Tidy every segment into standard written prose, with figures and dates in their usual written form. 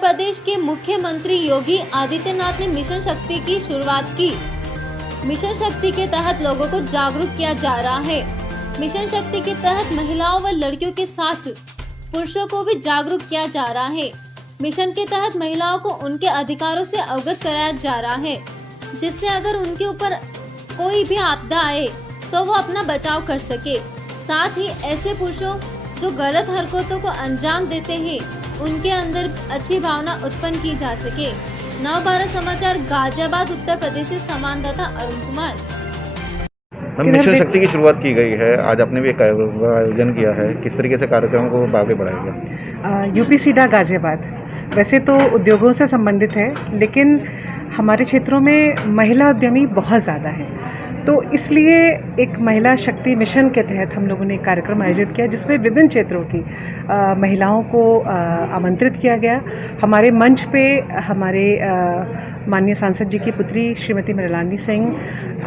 प्रदेश के मुख्यमंत्री योगी आदित्यनाथ ने मिशन शक्ति की शुरुआत की। मिशन शक्ति के तहत लोगों को जागरूक किया जा रहा है। मिशन शक्ति के तहत महिलाओं व लड़कियों के साथ पुरुषों को भी जागरूक किया जा रहा है। मिशन के तहत महिलाओं को उनके अधिकारों से अवगत कराया जा रहा है, जिससे अगर उनके ऊपर कोई भी आपदा आए तो वो अपना बचाव कर सके। साथ ही ऐसे पुरुषों जो गलत हरकतों को अंजाम देते हैं, उनके अंदर अच्छी भावना उत्पन्न की जा सके। नवभारत समाचार गाजियाबाद उत्तर प्रदेश से संवाददाता अरुण कुमार। मिशन शक्ति की शुरुआत की गई है, आज आपने भी एक आयोजन किया है, किस तरीके से कार्यक्रम को आगे बढ़ाएगा? यूपी सीडा गाजियाबाद वैसे तो उद्योगों से संबंधित है, लेकिन हमारे क्षेत्रों में महिला उद्यमी बहुत ज़्यादा है, तो इसलिए एक महिला शक्ति मिशन के तहत हम लोगों ने एक कार्यक्रम आयोजित किया, जिसमें विभिन्न क्षेत्रों की महिलाओं को आमंत्रित किया गया। हमारे मंच पे हमारे माननीय सांसद जी की पुत्री Shrimati Mrinalini Singh,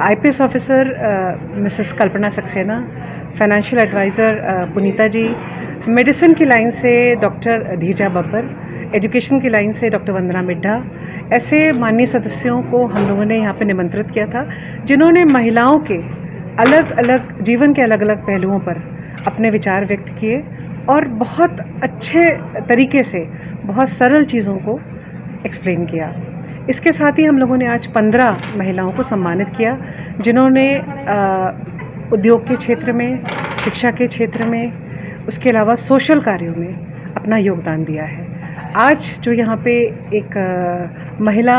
IPS officer missus Kalpana Saxena, financial adviser Puneeta ji, medicine की लाइन से डॉक्टर धीरजा बब्बर, एजुकेशन की लाइन से डॉक्टर वंदना मिड्ढा, ऐसे माननीय सदस्यों को हम लोगों ने यहाँ पे निमंत्रित किया था, जिन्होंने महिलाओं के अलग अलग जीवन के अलग अलग पहलुओं पर अपने विचार व्यक्त किए और बहुत अच्छे तरीके से बहुत सरल चीज़ों को एक्सप्लेन किया। इसके साथ ही हम लोगों ने आज 15 महिलाओं को सम्मानित किया, जिन्होंने उद्योग के क्षेत्र में, शिक्षा के क्षेत्र में, उसके अलावा सोशल कार्यों में अपना योगदान दिया है। आज जो यहाँ पे एक महिला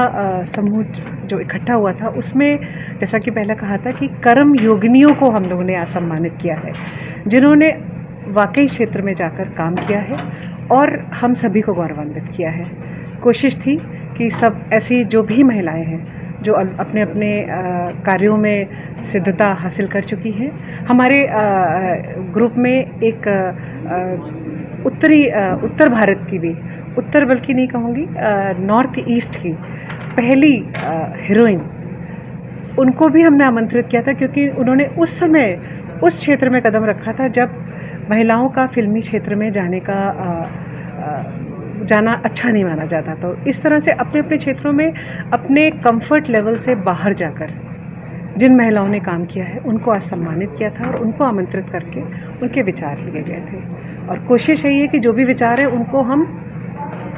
समूह जो इकट्ठा हुआ था, उसमें जैसा कि पहले कहा था कि कर्म योगिनियों को हम लोगों ने आज सम्मानित किया है, जिन्होंने वाकई क्षेत्र में जाकर काम किया है और हम सभी को गौरवान्वित किया है। कोशिश थी कि सब ऐसी जो भी महिलाएं हैं जो अपने अपने कार्यों में सिद्धता हासिल कर चुकी हैं। हमारे ग्रुप में एक उत्तर भारत की भी, उत्तर बल्कि नहीं कहूँगी, नॉर्थ ईस्ट की पहली हीरोइन, उनको भी हमने आमंत्रित किया था, क्योंकि उन्होंने उस समय उस क्षेत्र में कदम रखा था जब महिलाओं का फिल्मी क्षेत्र में जाना अच्छा नहीं माना जाता। तो इस तरह से अपने अपने क्षेत्रों में अपने कंफर्ट लेवल से बाहर जाकर जिन महिलाओं ने काम किया है, उनको आज सम्मानित किया था और उनको आमंत्रित करके उनके विचार लिए गए थे। और कोशिश यही है कि जो भी विचार है उनको हम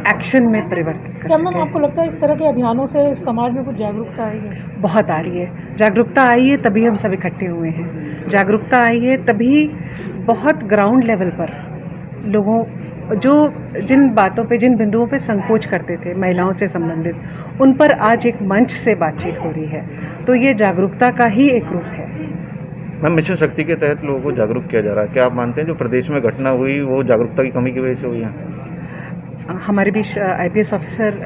एक्शन में परिवर्तित कर सकें। मैम, आपको लगता है इस तरह के अभियानों से समाज में कुछ जागरूकता आई है? बहुत आ रही है जागरूकता, आई है तभी हम सब इकट्ठे हुए हैं। जागरूकता आई है तभी बहुत ग्राउंड लेवल पर लोगों जो जिन बातों पे, जिन बिंदुओं पे संकोच करते थे महिलाओं से संबंधित, उन पर आज एक मंच से बातचीत हो रही है। तो ये जागरूकता का ही एक रूप है। मैम, मिशन शक्ति के तहत लोगों को जागरूक किया जा रहा है, क्या आप मानते हैं जो प्रदेश में घटना हुई वो जागरूकता की कमी की वजह से हुई है? हमारे बीच IPS ऑफिसर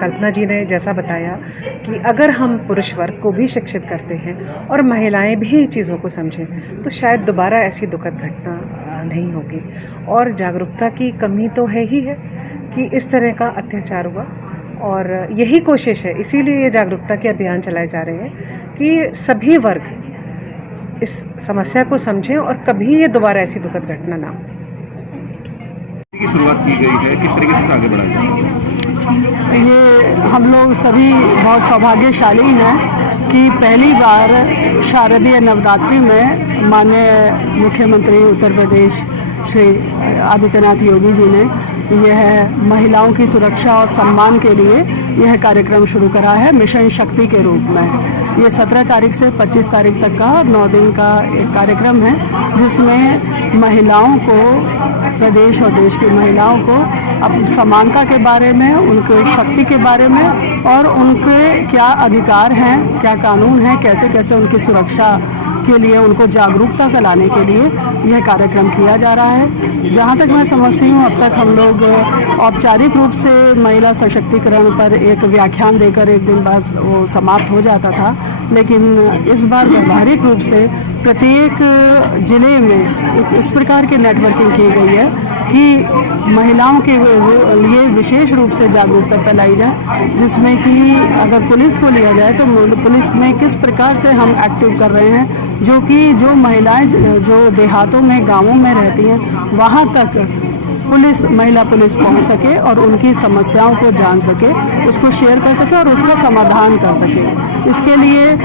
कल्पना जी ने जैसा बताया कि अगर हम पुरुष वर्ग को भी शिक्षित करते हैं और महिलाएं भी चीज़ों को समझें, तो शायद दोबारा ऐसी दुखद घटना नहीं होगी। और जागरूकता की कमी तो है ही है कि इस तरह का अत्याचार हुआ, और यही कोशिश है, इसीलिए ये जागरूकता के अभियान चलाए जा रहे हैं कि सभी वर्ग इस समस्या को समझें और कभी ये दोबारा ऐसी दुखद घटना ना हो। की शुरुआत की गई है, किस तरीके से आगे बढ़ाया जाए? ये हम लोग सभी बहुत सौभाग्यशाली हैं कि पहली बार शारदीय नवरात्रि में माननीय मुख्यमंत्री उत्तर प्रदेश श्री आदित्यनाथ योगी जी ने यह महिलाओं की सुरक्षा और सम्मान के लिए यह कार्यक्रम शुरू करा है मिशन शक्ति के रूप में। ये 17 तारीख से 25 तारीख तक का 9 दिन का एक कार्यक्रम है, जिसमें महिलाओं को, प्रदेश और देश की महिलाओं को अपनी समानता के बारे में, उनके शक्ति के बारे में और उनके क्या अधिकार हैं, क्या कानून हैं, कैसे कैसे उनकी सुरक्षा के लिए उनको जागरूकता फैलाने के लिए यह कार्यक्रम किया जा रहा है। जहाँ तक मैं समझती हूँ, अब तक हम लोग औपचारिक रूप से महिला सशक्तिकरण पर एक व्याख्यान देकर एक दिन बाद वो समाप्त हो जाता था, लेकिन इस बार व्यवहारिक रूप से प्रत्येक जिले में इस प्रकार की नेटवर्किंग की गई है कि महिलाओं के लिए विशेष रूप से जागरूकता फैलाई जाए, जिसमें कि अगर पुलिस को लिया जाए तो पुलिस में किस प्रकार से हम एक्टिव कर रहे हैं, जो महिलाएं जो देहातों में, गांवों में रहती हैं, वहां तक महिला पुलिस पहुंच सके और उनकी समस्याओं को जान सके, उसको शेयर कर सके और उसका समाधान कर सके। इसके लिए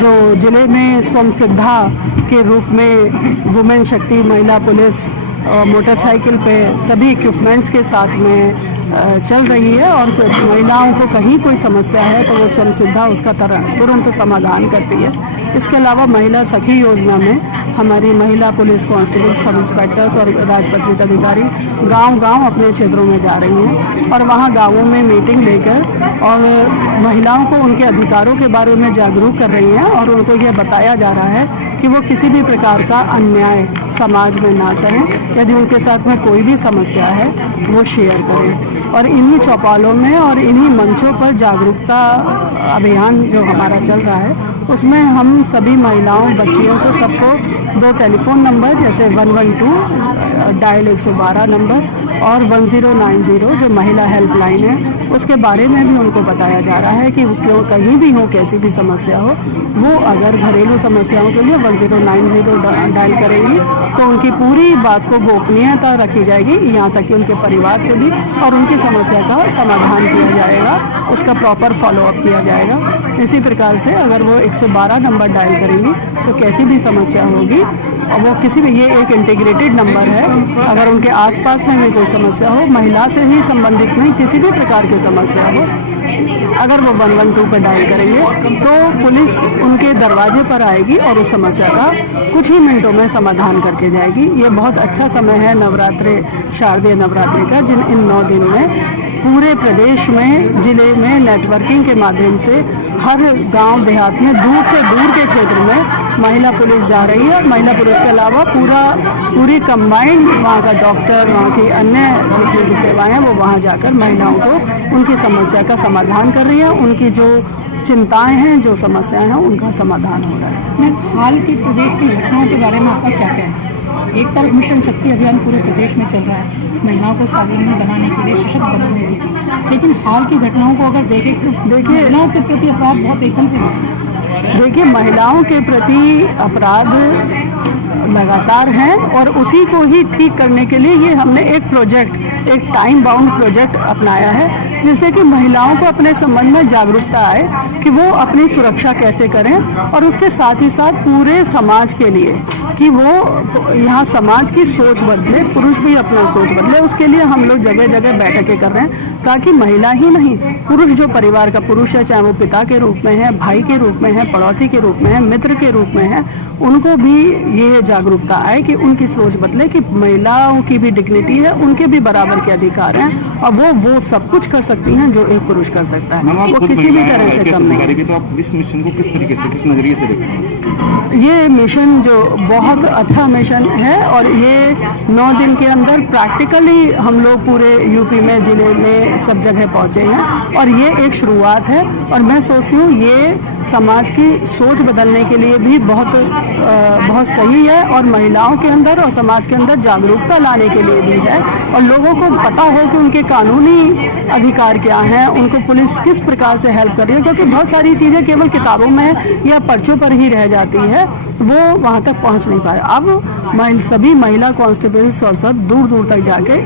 जो जिले में स्वयंसिद्धा के रूप में वुमेन शक्ति महिला पुलिस मोटरसाइकिल पे सभी इक्विपमेंट्स के साथ में चल रही है और महिलाओं को कहीं कोई समस्या है तो वो स्वयंसिद्धा उसका तुरंत समाधान करती है। इसके अलावा महिला सखी योजना में हमारी महिला पुलिस कांस्टेबल, सब इंस्पेक्टर्स और राजपत्रित अधिकारी गांव-गांव अपने क्षेत्रों में जा रही हैं और वहां गांवों में मीटिंग लेकर और महिलाओं को उनके अधिकारों के बारे में जागरूक कर रही हैं और उनको यह बताया जा रहा है कि वो किसी भी प्रकार का अन्याय समाज में ना सहें। यदि उनके साथ में कोई भी समस्या है वो शेयर करें। और इन्हीं चौपालों में और इन्हीं मंचों पर जागरूकता अभियान जो हमारा चल रहा है उसमें हम सभी महिलाओं, बच्चियों को सबको 2 टेलीफोन नंबर जैसे 112 डायल 112 नंबर और 1090 जो महिला हेल्पलाइन है उसके बारे में भी उनको बताया जा रहा है कि क्यों कहीं भी हो, कैसी भी समस्या हो, वो अगर घरेलू समस्याओं के लिए 1090 डायल करेंगी तो उनकी पूरी बात को गोपनीयता रखी जाएगी, यहाँ तक कि उनके परिवार से भी, और उनकी समस्या का समाधान किया जाएगा, उसका प्रॉपर फॉलोअप किया जाएगा। इसी प्रकार से अगर वो 112 नंबर डायल करेंगी तो कैसी भी समस्या होगी और वो किसी भी, ये एक इंटीग्रेटेड नंबर है, अगर उनके आसपास में भी कोई समस्या हो, महिला से ही संबंधित नहीं किसी भी प्रकार की समस्या हो, अगर वो 112 पर डायल करेंगे तो पुलिस उनके दरवाजे पर आएगी और उस समस्या का कुछ ही मिनटों में समाधान करके जाएगी। ये बहुत अच्छा समय है नवरात्रि, शारदीय नवरात्रि का, जिन इन 9 दिन में पूरे प्रदेश में जिले में नेटवर्किंग के माध्यम से हर गांव देहात में दूर से दूर के क्षेत्र में महिला पुलिस जा रही है और महिला पुलिस के अलावा पूरी कंबाइंड वहाँ का डॉक्टर, वहाँ की अन्य जितनी भी सेवाएं हैं वो वहाँ जाकर महिलाओं को उनकी समस्या का समाधान कर रही है। उनकी जो चिंताएं हैं, जो समस्याएं हैं, उनका समाधान हो रहा है। मैं हाल की प्रदेश की घटनाओं के बारे में आपका क्या कहना है? एक तरफ मिशन शक्ति अभियान पूरे प्रदेश में चल रहा है महिलाओं को स्वावलंबी बनाने के लिए, सशक्त बनाने के लिए, लेकिन हाल की घटनाओं को अगर देखें तो देखिए महिलाओं के प्रति अपराध बहुत एकदम से देखिए महिलाओं के प्रति अपराध लगातार हैं और उसी को ही ठीक करने के लिए ये हमने एक टाइम बाउंड प्रोजेक्ट अपनाया है जिससे कि महिलाओं को अपने संबंध में जागरूकता आए कि वो अपनी सुरक्षा कैसे करें और उसके साथ ही साथ पूरे समाज के लिए कि वो यहाँ समाज की सोच बदले, पुरुष भी अपना सोच बदले। उसके लिए हम लोग जगह जगह बैठकें कर रहे हैं ताकि महिला ही नहीं, पुरुष जो परिवार का पुरुष है, चाहे वो पिता के रूप में है, भाई के रूप में है, पड़ोसी के रूप में है, मित्र के रूप में है, उनको भी ये जागरूकता आए कि उनकी सोच बदले कि महिलाओं की भी डिग्निटी है, उनके भी बराबर के अधिकार हैं और वो सब कुछ कर सकती हैं जो एक पुरुष कर सकता है, वो किसी भी तरह से कम नहीं। तो आप इस मिशन को किस तरीके से, किस नजरिए से देखते हैं? ये मिशन जो बहुत अच्छा मिशन है और ये 9 दिन के अंदर प्रैक्टिकली हम लोग पूरे यूपी में, जिले में सब जगह पहुंचे हैं और ये एक शुरुआत है और मैं सोचती हूँ ये समाज की सोच बदलने के लिए भी बहुत सही है और महिलाओं के अंदर और समाज के अंदर जागरूकता लाने के लिए भी है और लोगों को पता हो कि उनके कानूनी अधिकार क्या हैं, उनको पुलिस किस प्रकार से हेल्प कर रही है, क्योंकि बहुत सारी चीज़ें केवल किताबों में या पर्चों पर ही रह जाती है, वो वहाँ तक पहुँच नहीं पाए। अब सभी महिला कांस्टेबल्स और सब दूर दूर तक जाके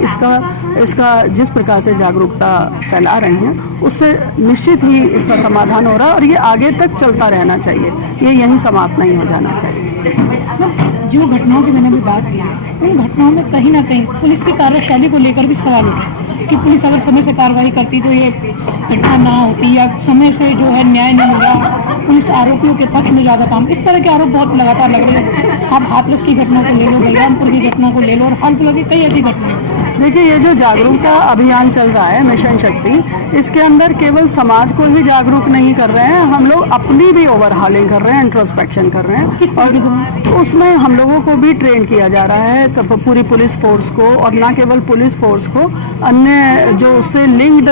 इसका जिस प्रकार से जागरूकता फैला रही हैं उससे निश्चित ही इसका समाधान हो रहा है और ये आगे तक चलता रहना चाहिए, ये यहीं समाप्त नहीं हो जाना चाहिए। जो घटनाओं की मैंने भी बात की है उन घटनाओं में कहीं ना कहीं पुलिस की कार्यशैली को लेकर भी सवाल उठे कि पुलिस अगर समय से कार्रवाई करती तो ये घटना ना होती या समय से जो है न्याय नहीं मिला, पुलिस आरोपियों के पक्ष में ज्यादा काम, इस तरह के आरोप बहुत लगातार लग रहे हैं। आप हाथरस की घटना को ले लो, बलरामपुर की घटना को ले लो और हाल फिलहाल की कई ऐसी घटनाएं। देखिए ये जो जागरूकता अभियान चल रहा है मिशन शक्ति, इसके अंदर केवल समाज को ही जागरूक नहीं कर रहे हैं, हम लोग अपनी भी ओवरहालिंग कर रहे हैं, इंट्रोस्पेक्शन कर रहे हैं और उसमें हम लोगों को भी ट्रेन किया जा रहा है, सब पूरी पुलिस फोर्स को और न केवल पुलिस फोर्स को, अन्य जो उससे लिंक्ड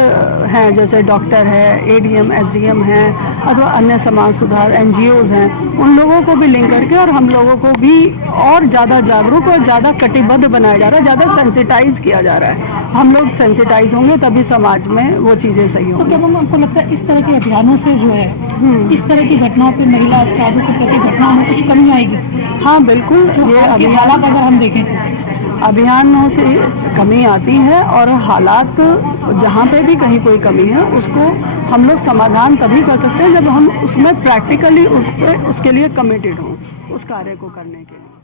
हैं जैसे डॉक्टर है, एडीएम, एसडीएम हैं अथवा अन्य समाज सुधार एनजीओज हैं, उन लोगों को भी लिंक करके और हम लोगों को भी और ज़्यादा जागरूक और ज़्यादा कटिबद्ध बनाया जा रहा है, ज़्यादा सेंसिटाइज किया जा रहा है। हम लोग सेंसिटाइज होंगे तभी समाज में वो चीज़ें सही होंगी। तो क्या मैम आपको लगता है इस तरह के अभियानों से जो है इस तरह की घटनाओं पर, महिला अपराधों के प्रति घटनाओं में कुछ कमी आएगी? हाँ बिल्कुल, ये हालात अगर हम देखें अभियानों से कमी आती है और हालात जहाँ पे भी कहीं कोई कमी है उसको हम लोग समाधान तभी कर सकते हैं जब हम उसमें प्रैक्टिकली उसके लिए कमिटेड हों उस कार्य को करने के लिए।